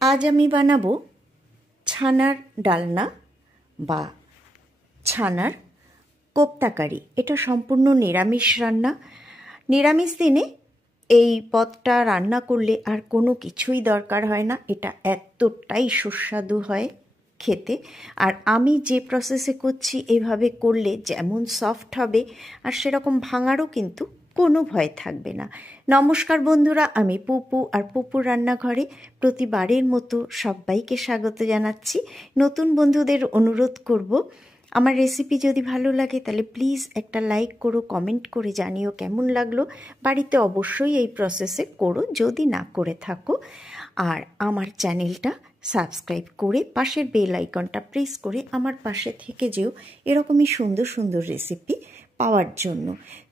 আজ আমি বানাবো ছানার ডালনা বা ছানার কোপ্তাকারি। এটা সম্পূর্ণ নিরামিষ রান্না। নিরামিষ দিনে এই পদটা রান্না করলে আর কোনো কিছুই দরকার হয় না। এটা এতটাই সুস্বাদু হয় খেতে। আর আমি যে প্রসেসে করছি এভাবে করলে যেমন সফট হবে আর সেরকম ভাঙারও কিন্তু কোনো ভয় থাকবে না। নমস্কার বন্ধুরা, আমি পুপু আর পুপুর রান্নাঘরে প্রতিবারের মতো সবাইকে স্বাগত জানাচ্ছি। নতুন বন্ধুদের অনুরোধ করব, আমার রেসিপি যদি ভালো লাগে তাহলে প্লিজ একটা লাইক করো, কমেন্ট করে জানিও কেমন লাগলো। বাড়িতে অবশ্যই এই প্রসেসে করো যদি না করে থাকো। আর আমার চ্যানেলটা সাবস্ক্রাইব করে পাশের বেল আইকনটা প্রেস করে আমার পাশে থেকে যেও এরকমই সুন্দর সুন্দর রেসিপি পাওয়ার জন্য।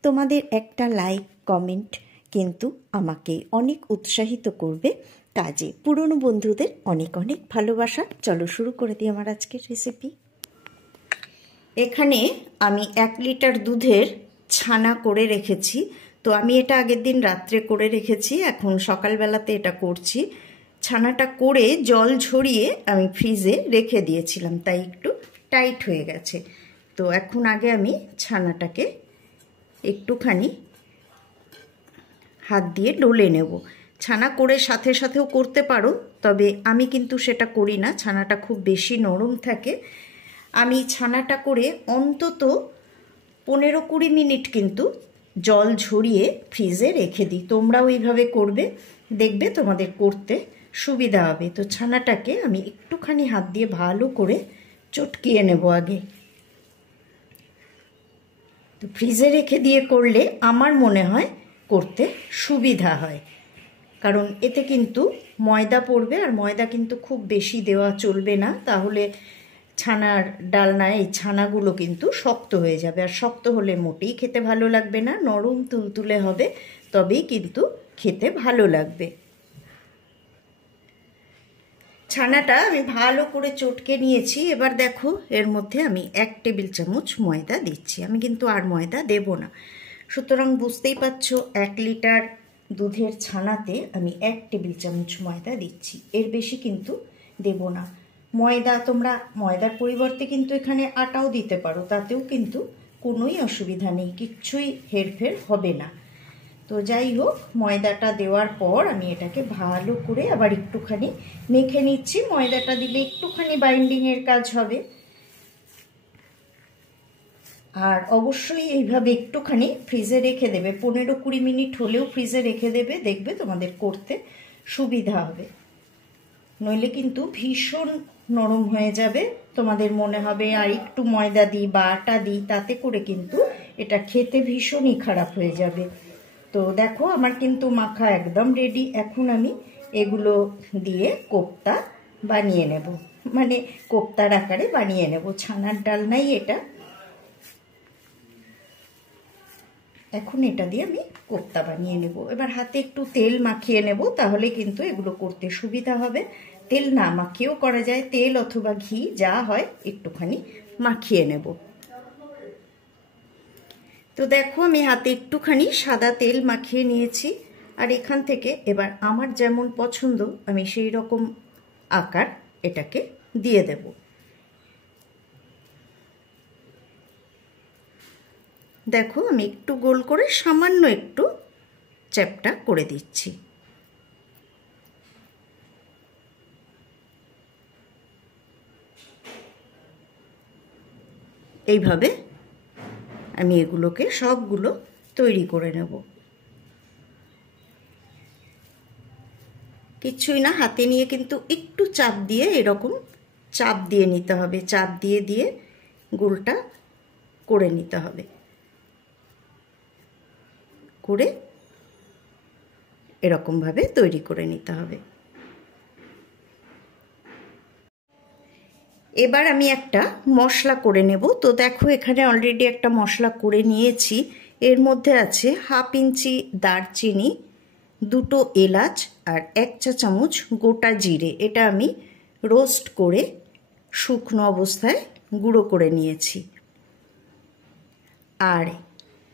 তোমাদের একটা লাইক কমেন্ট কিন্তু আমাকে অনেক উৎসাহিত করবে কাজে। পুরনো বন্ধুদের অনেক অনেক ভালোবাসা। চলো শুরু করে দিই আমার আজকের রেসিপি। এখানে আমি 1 লিটার দুধের ছানা করে রেখেছি। তো আমি এটা আগের দিন রাত্রে করে রেখেছি, এখন সকালবেলাতে এটা করছি। ছানাটা করে জল ঝরিয়ে আমি ফ্রিজে রেখে দিয়েছিলাম, তাই একটু টাইট হয়ে গেছে। তো এখন আগে আমি ছানাটাকে একটুখানি হাত দিয়ে ডলে নেব। ছানা করে সাথে সাথেও করতে পারো, তবে আমি কিন্তু সেটা করি না, ছানাটা খুব বেশি নরম থাকে। আমি ছানাটা করে অন্তত 15-20 মিনিট কিন্তু জল ঝরিয়ে ফ্রিজে রেখে দিই। তোমরাও এইভাবে করবে, দেখবে তোমাদের করতে সুবিধা হবে। তো ছানাটাকে আমি একটুখানি হাত দিয়ে ভালো করে চটকিয়ে নেব আগে। তো ফ্রিজে রেখে দিয়ে করলে আমার মনে হয় করতে সুবিধা হয়, কারণ এতে কিন্তু ময়দা পড়বে, আর ময়দা কিন্তু খুব বেশি দেওয়া চলবে না, তাহলে ছানার ডালনায় এই ছানাগুলো কিন্তু শক্ত হয়ে যাবে, আর শক্ত হলে মোটেই খেতে ভালো লাগবে না। নরম তুলতুলে হবে, তবেই কিন্তু খেতে ভালো লাগবে। ছানাটা আমি ভালো করে চটকে নিয়েছি। এবার দেখো এর মধ্যে আমি 1 টেবিল চামচ ময়দা দিচ্ছি। আমি কিন্তু আর ময়দা দেব না। সুতরাং বুঝতেই পারছো 1 লিটার দুধের ছানাতে আমি 1 টেবিল চামচ ময়দা দিচ্ছি, এর বেশি কিন্তু দেব না। ময়দা তোমরা ময়দার পরিবর্তে কিন্তু এখানে আটাও দিতে পারো, তাতেও কিন্তু কোনোই অসুবিধা নেই, কিচ্ছুই হেরফের হবে না। তো যাই হোক, ময়দাটা দেওয়ার পর আমি এটাকে ভালো করে আবার একটুখানি মেখে নিচ্ছি। ময়দাটা দিলে একটুখানি বাইন্ডিংয়ের কাজ হবে। আর অবশ্যই এইভাবে একটুখানি ফ্রিজে রেখে দেবে, 15-20 মিনিট হলেও ফ্রিজে রেখে দেবে, দেখবে তোমাদের করতে সুবিধা হবে। নইলে কিন্তু ভীষণ নরম হয়ে যাবে, তোমাদের মনে হবে আর একটু ময়দা দিই বা আটা দিই, তাতে করে কিন্তু এটা খেতে ভীষণই খারাপ হয়ে যাবে। তো দেখো আমার কিন্তু মাখা একদম রেডি। এখন আমি এগুলো দিয়ে কোপ্তা বানিয়ে নেব, মানে কোপ্তার আকারে বানিয়ে নেব। ছানার ডালনাই এটা। এখন এটা দিয়ে আমি কোপ্তা বানিয়ে নেব। এবার হাতে একটু তেল মাখিয়ে নেব, তাহলে কিন্তু এগুলো করতে সুবিধা হবে। তেল না মাখিয়েও করা যায়, তেল অথবা ঘি যা হয় একটুখানি মাখিয়ে নেব। তো দেখো আমি হাতে একটুখানি সাদা তেল মাখিয়ে নিয়েছি, আর এখান থেকে এবার আমার যেমন পছন্দ আমি সেই রকম আকার এটাকে দিয়ে দেব। দেখো আমি একটু গোল করে সামান্য একটু চ্যাপটা করে দিচ্ছি। এইভাবে আমি এগুলোকে সবগুলো তৈরি করে নেব। কিছুই না, হাতে নিয়ে কিন্তু একটু চাপ দিয়ে এরকম চাপ দিয়ে নিতে হবে, চাপ দিয়ে দিয়ে গোলটা করে নিতে হবে, করে এরকমভাবে তৈরি করে নিতে হবে। এবার আমি একটা মশলা করে নেব। তো দেখো এখানে অলরেডি একটা মশলা করে নিয়েছি। এর মধ্যে আছে 1/2 ইঞ্চি দারচিনি, 2টো এলাচ আর 1 চা চামচ গোটা জিরে। এটা আমি রোস্ট করে শুকনো অবস্থায় গুঁড়ো করে নিয়েছি। আর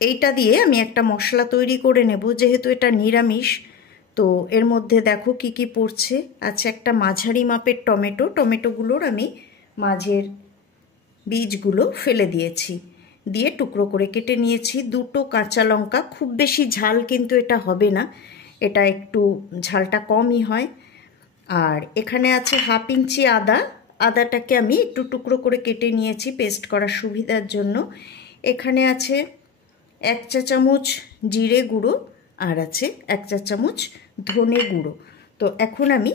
এইটা দিয়ে আমি একটা মশলা তৈরি করে নেব। যেহেতু এটা নিরামিষ, তো এর মধ্যে দেখো কি কি পড়ছে। আচ্ছা, একটা মাঝারি মাপের টমেটো, টমেটোগুলোর আমি মাঝের বীজগুলো ফেলে দিয়েছি, দিয়ে টুকরো করে কেটে নিয়েছি। দুটো কাঁচা লঙ্কা, খুব বেশি ঝাল কিন্তু এটা হবে না, এটা একটু ঝালটা কমই হয়। আর এখানে আছে 1/2 ইঞ্চি আদা, আদাটাকে আমি একটু টুকরো করে কেটে নিয়েছি পেস্ট করার সুবিধার জন্য। এখানে আছে 1 চা চামচ জিরে গুঁড়ো, আর আছে 1 চা চামচ ধনে গুঁড়ো। তো এখন আমি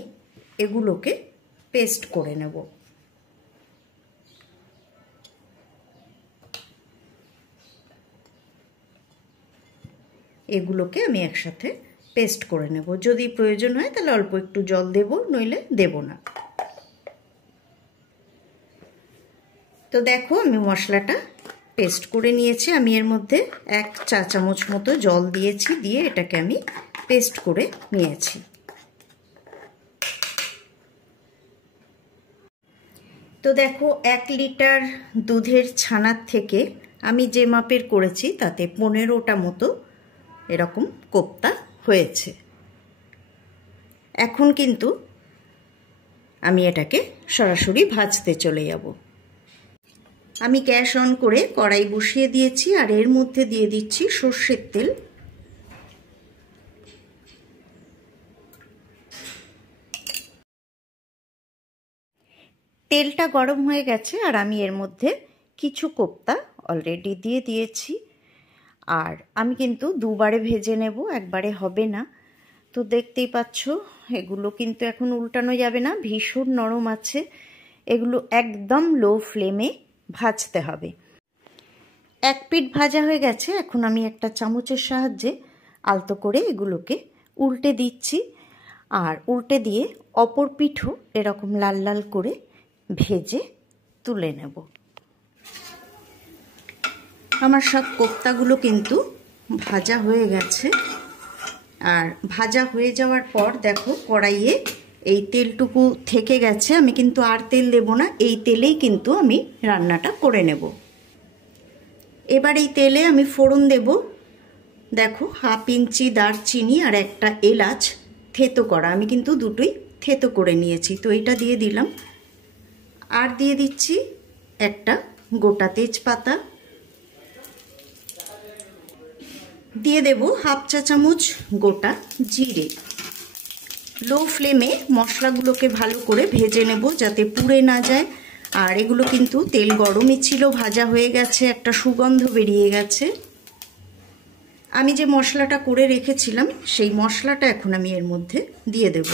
এগুলোকে পেস্ট করে নেব। এগুলোকে আমি একসাথে পেস্ট করে নেব। যদি প্রয়োজন হয় তাহলে অল্প একটু জল দেব, নইলে দেব না। তো দেখো আমি মশলাটা পেস্ট করে নিয়েছি। আমি এর মধ্যে 1 চা চামচ মতো জল দিয়েছি, দিয়ে এটাকে আমি পেস্ট করে নিয়েছি। তো দেখো 1 লিটার দুধের ছানার থেকে আমি যে মাপের করেছি তাতে 15টা মতো এরকম কোপ্তা হয়েছে। এখন কিন্তু আমি এটাকে সরাসরি ভাজতে চলে যাব। আমি গ্যাস অন করে কড়াই বসিয়ে দিয়েছি, আর এর মধ্যে দিয়ে দিচ্ছি সর্ষের তেল। তেলটা গরম হয়ে গেছে, আর আমি এর মধ্যে কিছু কোপ্তা অলরেডি দিয়ে দিয়েছি। আর আমি কিন্তু দুবারে ভেজে নেব, একবারে হবে না। তো দেখতেই পাচ্ছ এগুলো কিন্তু এখন উল্টানো যাবে না, ভীষণ নরম আছে। এগুলো একদম লো ফ্লেমে ভাজতে হবে। এক পিঠ ভাজা হয়ে গেছে, এখন আমি একটা চামচের সাহায্যে আলতো করে এগুলোকে উল্টে দিচ্ছি। আর উল্টে দিয়ে অপর পিঠও এরকম লাল লাল করে ভেজে তুলে নেব। আমার সব কোপ্তাগুলো কিন্তু ভাজা হয়ে গেছে। আর ভাজা হয়ে যাওয়ার পর দেখো কড়াইয়ে এই তেলটুকু থেকে গেছে, আমি কিন্তু আর তেল দেব না, এই তেলেই কিন্তু আমি রান্নাটা করে নেব। এবার এই তেলে আমি ফোড়ন দেব। দেখো 1/2 ইঞ্চি দারচিনি আর একটা এলাচ থেতো করা, আমি কিন্তু দুটোই থেতো করে নিয়েছি। তো এটা দিয়ে দিলাম। আর দিয়ে দিচ্ছি একটা গোটা তেজপাতা, দিয়ে দেব 1/2 চা চামচ গোটা জিরে। লো ফ্লেমে মশলাগুলোকে ভালো করে ভেজে নেব যাতে পুড়ে না যায়। আর এগুলো কিন্তু তেল গরমই ছিল, ভাজা হয়ে গেছে, একটা সুগন্ধ বেরিয়ে গেছে। আমি যে মশলাটা করে রেখেছিলাম সেই মশলাটা এখন আমি এর মধ্যে দিয়ে দেব।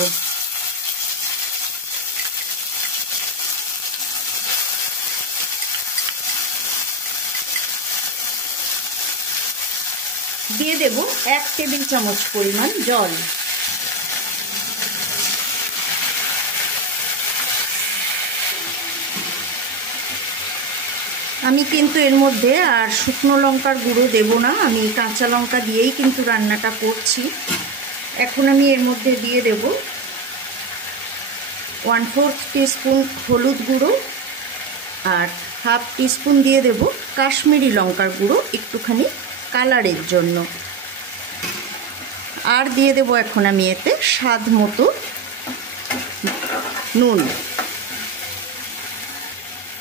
দিয়ে দেব 1 টেবিল চামচ পরিমাণ জল। আমি কিন্তু এর মধ্যে আর শুকনো লঙ্কার গুঁড়ো দেব না, আমি কাঁচা লঙ্কা দিয়েই কিন্তু রান্নাটা করছি। এখন আমি এর মধ্যে দিয়ে দেব 1/4 টিস্পুন হলুদ গুঁড়ো, আর 1/2 টিস্পুন দিয়ে দেব কাশ্মীরি লঙ্কার গুঁড়ো একটুখানি কালারের জন্য। আর দিয়ে দেব এখন আমি এতে স্বাদ মতো নুন।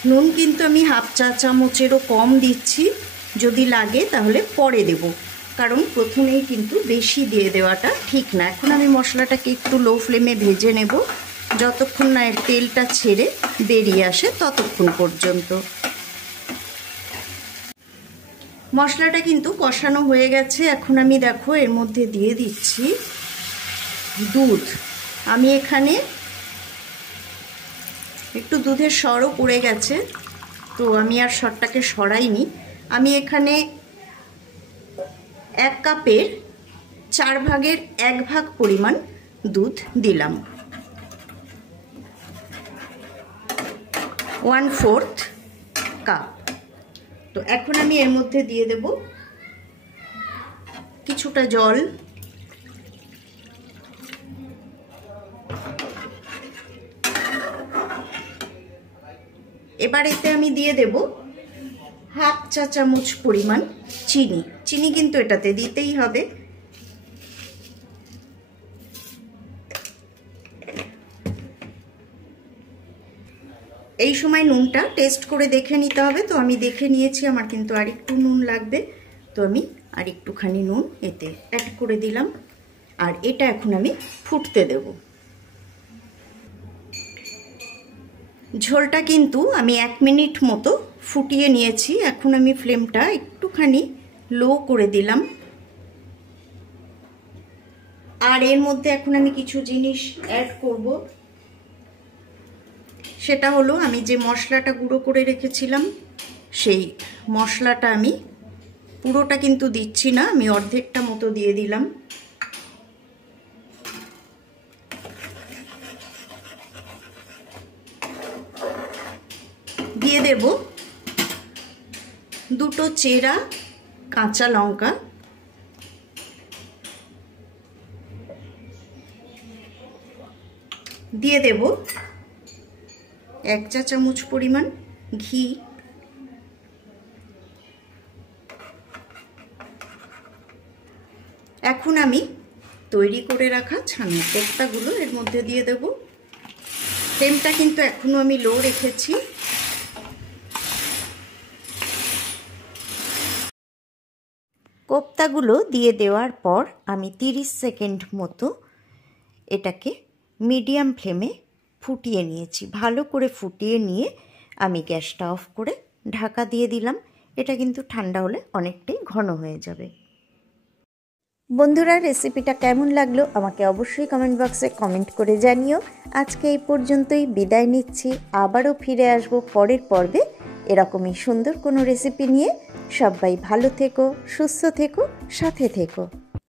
নুন কিন্তু আমি 1/2 চা চামচেরও কম দিচ্ছি, যদি লাগে তাহলে পরে দেব, কারণ প্রথমেই কিন্তু বেশি দিয়ে দেওয়াটা ঠিক না। এখন আমি মশলাটাকে একটু লো ফ্লেমে ভেজে নেব, যতক্ষণ না এর তেলটা ছেড়ে বেরিয়ে আসে ততক্ষণ পর্যন্ত। মশলাটা কিন্তু কষানো হয়ে গেছে। এখন আমি দেখো এর মধ্যে দিয়ে দিচ্ছি দুধ। আমি এখানে একটু দুধের সরও পড়ে গেছে, তো আমি আর সরটাকে সরাইনি। আমি এখানে 1 কাপের 4 ভাগের 1 ভাগ পরিমাণ দুধ দিলাম, 1/4 কাপ। তো এখন আমি এর মধ্যে দিয়ে দেব কিছুটা জল। এবার এতে আমি দিয়ে দেব 1/2 চা চামচ পরিমাণ চিনি। চিনি কিন্তু এটাতে দিতেই হবে। এই সময় নুনটা টেস্ট করে দেখে নিতে হবে। তো আমি দেখে নিয়েছি, আমার কিন্তু আর একটু নুন লাগবে, তো আমি আর একটুখানি নুন এতে অ্যাড করে দিলাম। আর এটা এখন আমি ফুটতে দেব। ঝোলটা কিন্তু আমি 1 মিনিট মতো ফুটিয়ে নিয়েছি। এখন আমি ফ্লেমটা একটুখানি লো করে দিলাম। আর এর মধ্যে এখন আমি কিছু জিনিস অ্যাড করব। সেটা হলো আমি যে মশলাটা গুঁড়ো করে রেখেছিলাম, সেই মশলাটা আমি পুরোটা কিন্তু দিচ্ছি না, আমি অর্ধেকটা মতো দিয়ে দিলাম। দিয়ে দেব 2টো চেরা কাঁচা লঙ্কা, দিয়ে দেব 1 চা চামচ পরিমাণ ঘি, এখন আমি তৈরি করে রাখা ছানার কোপ্তাগুলো এর মধ্যে দিয়ে দেব। ফ্লেমটা কিন্তু এখনো আমি লো রেখেছি। কোপ্তাগুলো দিয়ে দেওয়ার পর আমি 30 সেকেন্ড মতো এটাকে মিডিয়াম ফ্লেমে ফুটিয়ে নিয়েছি। ভালো করে ফুটিয়ে নিয়ে আমি গ্যাসটা অফ করে ঢাকা দিয়ে দিলাম। এটা কিন্তু ঠান্ডা হলে অনেকটাই ঘন হয়ে যাবে। বন্ধুরা, রেসিপিটা কেমন লাগলো আমাকে অবশ্যই কমেন্ট বক্সে কমেন্ট করে জানিও। আজকে এই পর্যন্তই বিদায় নিচ্ছি। আবারও ফিরে আসব পরের পর্বে এরকমই সুন্দর কোনো রেসিপি নিয়ে। সবাই ভালো থেকো, সুস্থ থেকো, সাথে থেকো।